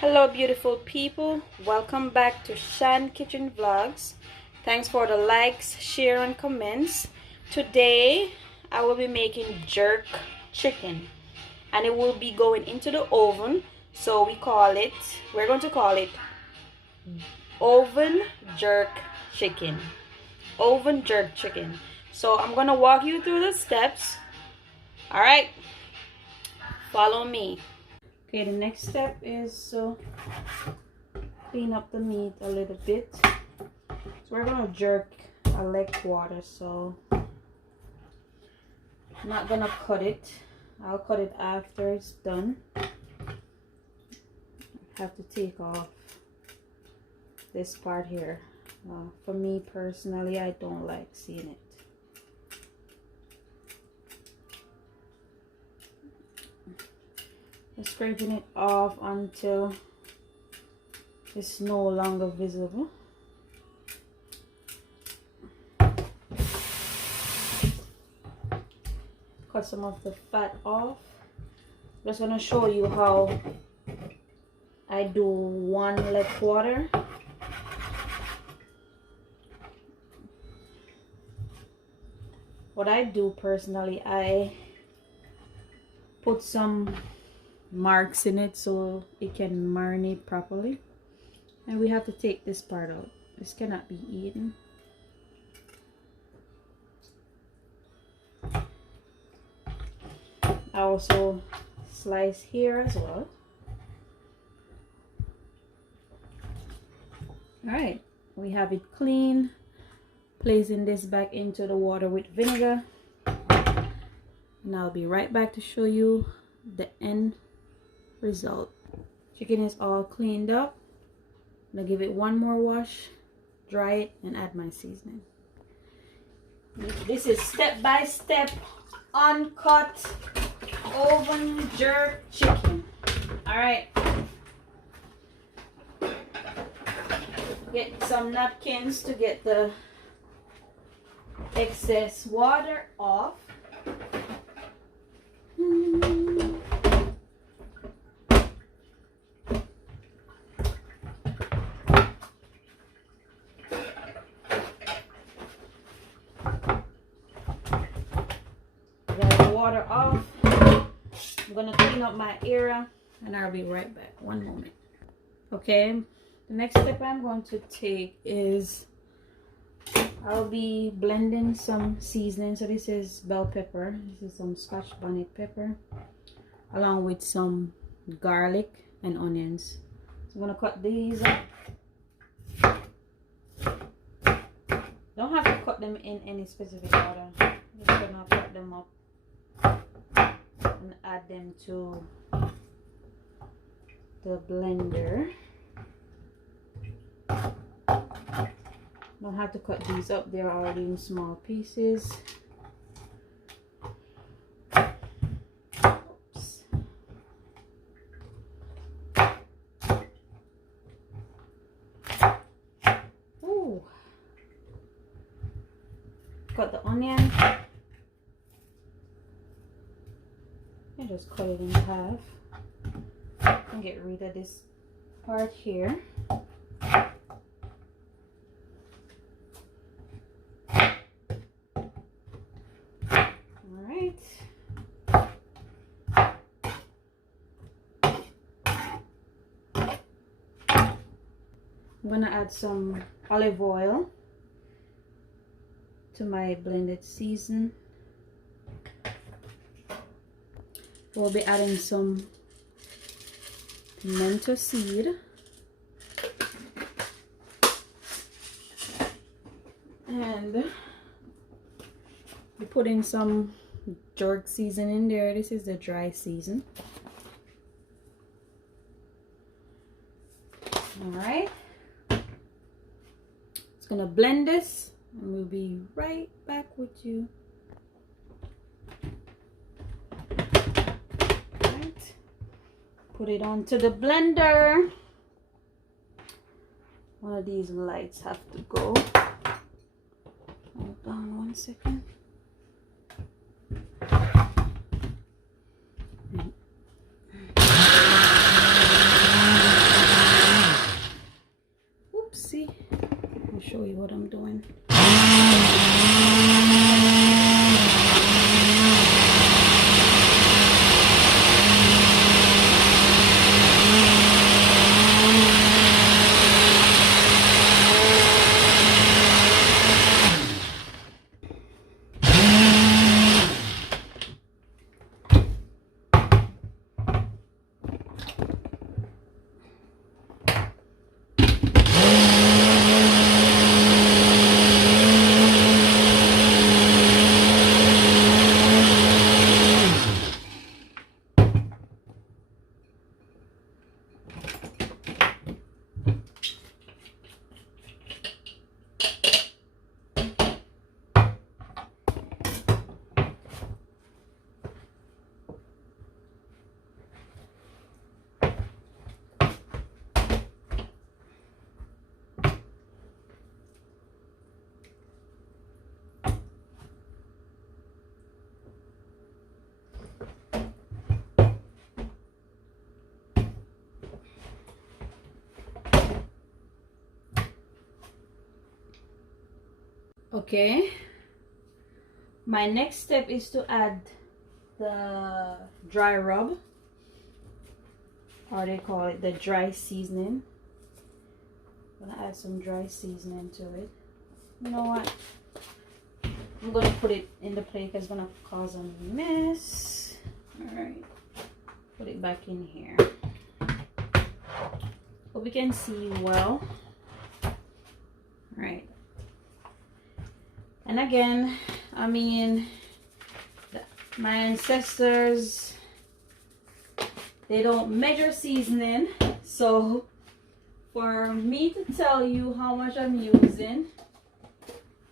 Hello beautiful people, welcome back to Shan Kitchen Vlogs. Thanks for the likes, share and comments. Today I will be making jerk chicken and it will be going into the oven. So we're going to call it oven jerk chicken. Oven jerk chicken. So I'm going to walk you through the steps. Alright, follow me. Okay, the next step is to clean up the meat a little bit. So we're gonna jerk a leg quarter, so I'm not gonna cut it. I'll cut it after it's done. I have to take off this part here. For me personally, I don't like seeing it. Scraping it off until it's no longer visible. Cut some of the fat off. Just gonna show you how I do one leg quarter. What I do personally, I put some marks in it so it can marinate properly, and we have to take this part out. This cannot be eaten. I also slice here as well. Alright, we have it clean. Placing this back into the water with vinegar, and I'll be right back to show you the end result. Chicken is all cleaned up. I'm gonna give it one more wash, dry it, and add my seasoning. This is step-by-step uncut oven jerk chicken. All right, get some napkins to get the excess water off. Water off. I'm gonna clean up my area and I'll be right back. One moment. Okay, the next step I'm going to take is I'll be blending some seasoning. So this is bell pepper, this is some Scotch bonnet pepper, along with some garlic and onions. So I'm gonna cut these up. Don't have to cut them in any specific order. Just gonna cut them up and add them to the blender. Don't have to cut these up, they're already in small pieces. Oops. Ooh. Cut the onion. And just cut it in half and get rid of this part here. Alright. I'm gonna add some olive oil to my blended season. We'll be adding some pimento seed and we put in some jerk season in there. This is the dry season. All right, it's gonna blend this and we'll be right back with you. Put it onto the blender. One of these lights have to go. Hold on one second. what I'm doing. Okay, my next step is to add the dry rub, or they call it the dry seasoning. I'm gonna add some dry seasoning to it. You know what? I'm gonna put it in the plate because it's gonna cause a mess. Alright, put it back in here. Hope we can see well. Alright. And again, I mean, my ancestors, they don't measure seasoning, so for me to tell you how much I'm using,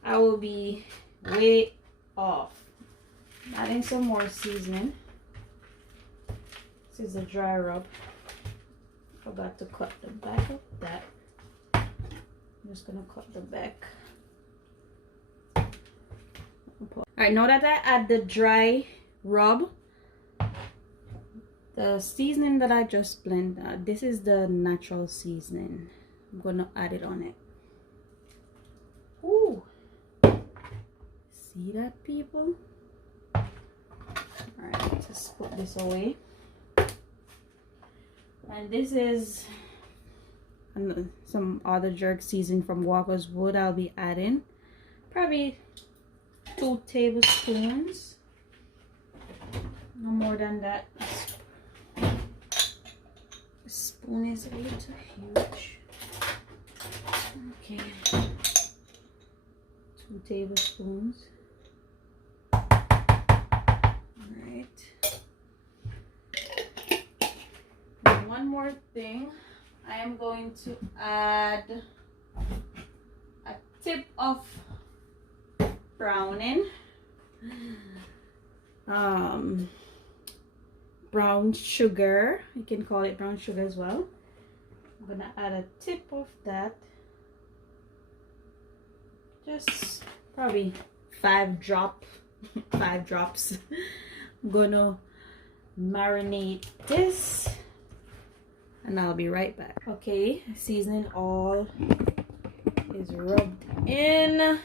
I will be way off. Adding some more seasoning. This is a dry rub. Forgot to cut the back of that. I'm just gonna cut the back. Alright, now that I add the dry rub, the seasoning that I just blended, this is the natural seasoning. I'm gonna add it on it. Ooh, see that, people? Alright, let's put this away. And this is some other jerk seasoning from Walker's Wood. I'll be adding probably 2 tablespoons, no more than that. The spoon is a little huge. Okay, 2 tablespoons. Alright, and one more thing, I am going to add a tip of browning, brown sugar. You can call it brown sugar as well. I'm gonna add a tip of that, just probably 5 drops. I'm gonna marinate this and I'll be right back. Okay, seasoning all is rubbed in.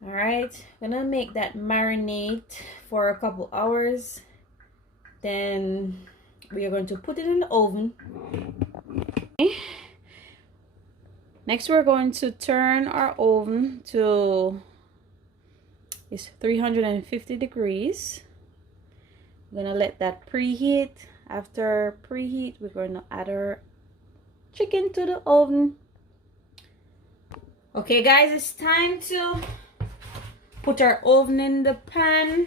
All right, gonna make that marinate for a couple hours, then we are going to put it in the oven. Okay. Next we're going to turn our oven to, it's 350 degrees. We're gonna let that preheat. After preheat, we're going to add our chicken to the oven. Okay guys, it's time to put our oven in the pan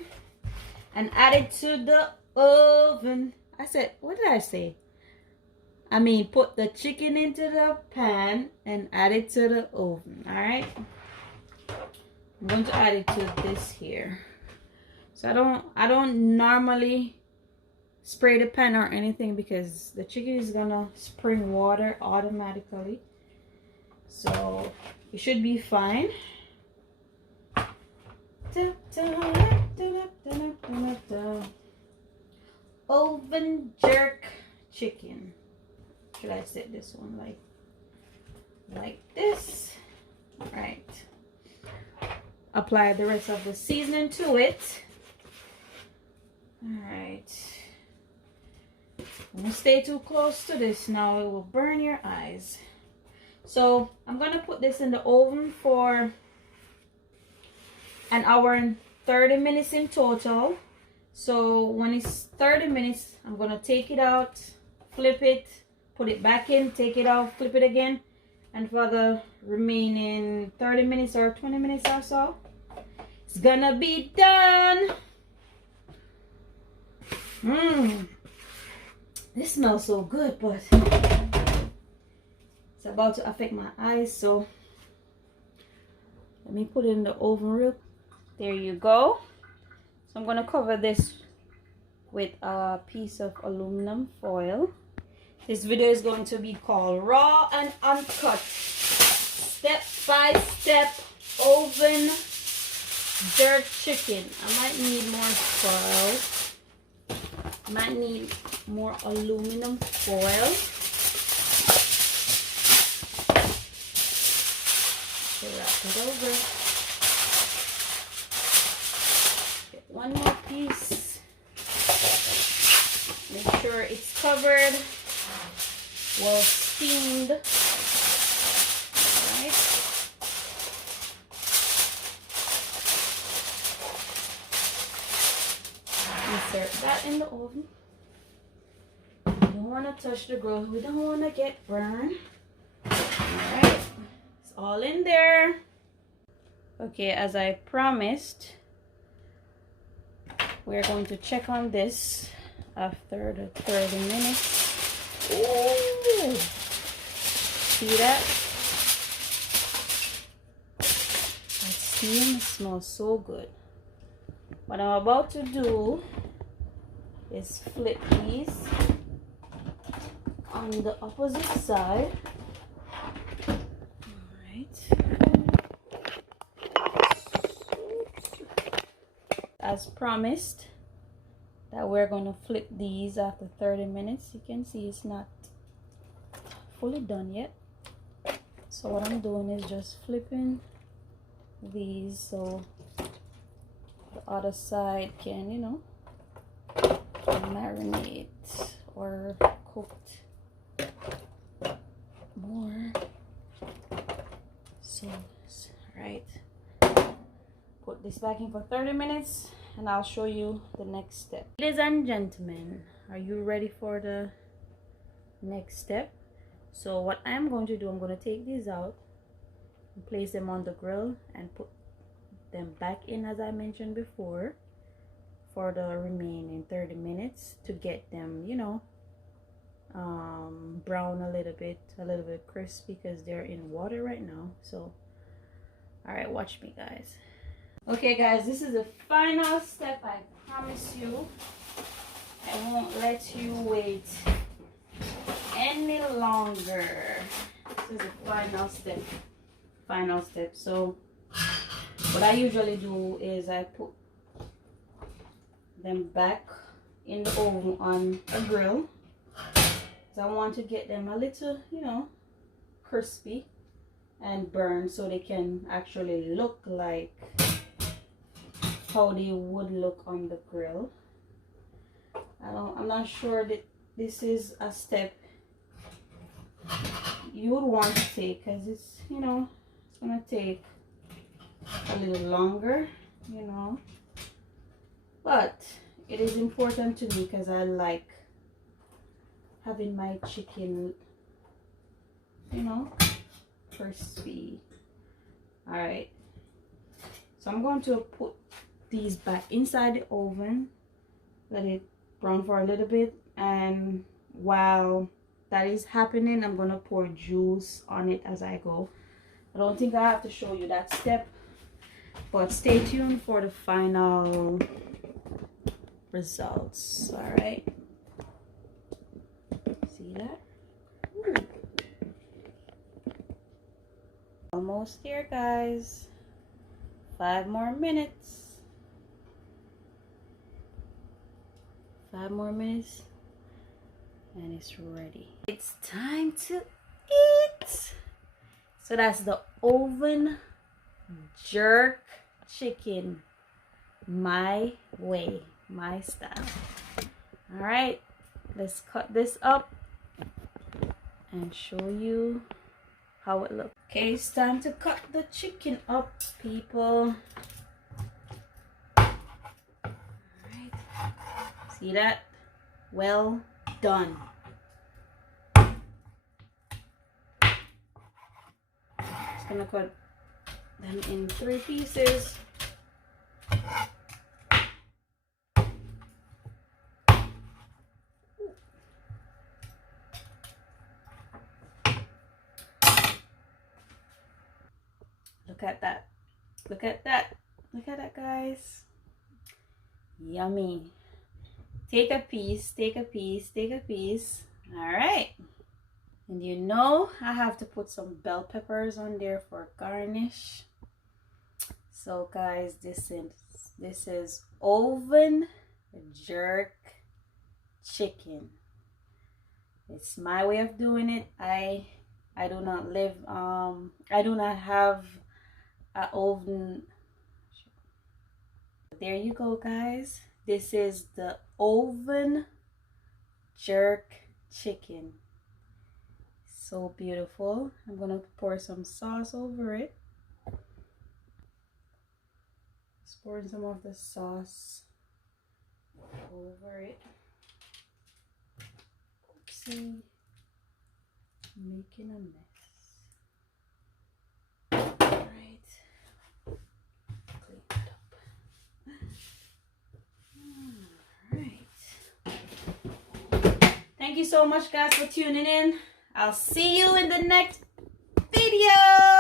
and add it to the oven. I said, what did I say? I mean, put the chicken into the pan and add it to the oven. All right, I'm going to add it to this here. So I don't normally spray the pan or anything because the chicken is gonna spring water automatically, so it should be fine. Oven jerk chicken. Should I set this one like like this. All right. Apply the rest of the seasoning to it. All right. Don't stay too close to this now, it will burn your eyes. So I'm gonna put this in the oven for an hour and 30 minutes in total. So when it's 30 minutes, I'm gonna take it out, flip it, put it back in, take it out, flip it again, and for the remaining 30 minutes or 20 minutes or so, it's gonna be done. This smells so good, but it's about to affect my eyes, so let me put it in the oven real. There you go. So I'm gonna cover this with a piece of aluminum foil. This video is going to be called Raw and Uncut Step-by-Step Oven Jerk Chicken. I might need more foil. Might need more aluminum foil. So wrap it over. Get one more piece. Make sure it's covered, well steamed. Alright. Insert that in the oven. We don't want to touch the grill. We don't want to get burned. Alright. It's all in there. Okay, as I promised, we're going to check on this after the 30 minutes. Oh, see that? That steam smells so good. What I'm about to do is flip these on the opposite side. Alright. As promised, that we're going to flip these after 30 minutes. You can see it's not fully done yet. So what I'm doing is just flipping these so the other side can, you know, marinate or cooked more. So, right. Put this back in for 30 minutes and I'll show you the next step. Ladies and gentlemen, are you ready for the next step? So what I'm going to do, I'm going to take these out and place them on the grill and put them back in, as I mentioned before, for the remaining 30 minutes to get them, you know, brown a little bit crispy, because they're in water right now. So all right, watch me guys. Okay guys, this is the final step. I promise you I won't let you wait any longer. This is the final step. So what I usually do is I put them back in the oven on a grill. So I want to get them a little, you know, crispy and burned, so they can actually look like how they would look on the grill. I'm not sure that this is a step you would want to take, because it's, you know, it's gonna take a little longer, you know, but it is important to me because I like having my chicken, you know, crispy. All right, so I'm going to put these back inside the oven, let it brown for a little bit, and while that is happening, I'm gonna pour juice on it as I go. I don't think I have to show you that step, but stay tuned for the final results. All right, see that? Ooh. Almost here guys. 5 more minutes. 5 more minutes and it's ready. It's time to eat. So that's the oven jerk chicken, my way, my style. All right, let's cut this up and show you how it looks. Okay, it's time to cut the chicken up, people. All right, see that? Well done. Just gonna cut them in 3 pieces. Look at that. Look at that. Look at that, guys. Yummy. Take a piece, take a piece, take a piece. All right. And you know, I have to put some bell peppers on there for garnish. So guys, this is oven jerk chicken. It's my way of doing it. I do not live I do not have an oven. There you go, guys. This is the oven jerk chicken. So beautiful. I'm gonna pour some sauce over it. Just pouring some of the sauce over it. Oopsie. Making a mess. Alright. Clean it up. Alright. Thank you so much, guys, for tuning in. I'll see you in the next video.